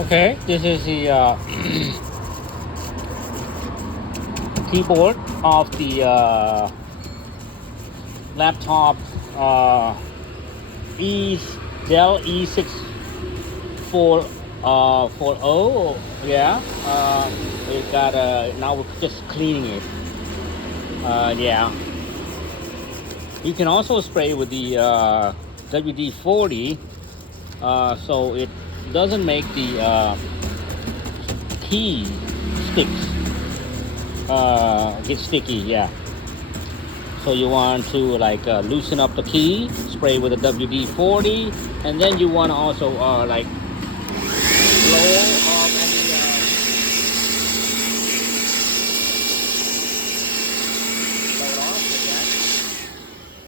Okay, this is the keyboard of the laptop uh, E Dell E6440. Yeah, we got now we're just cleaning it. Yeah, you can also spray with the WD-40, so it doesn't make the key sticks get sticky. Yeah. So you want to like loosen up the key, spray with a WD-40, and then you want to also like blow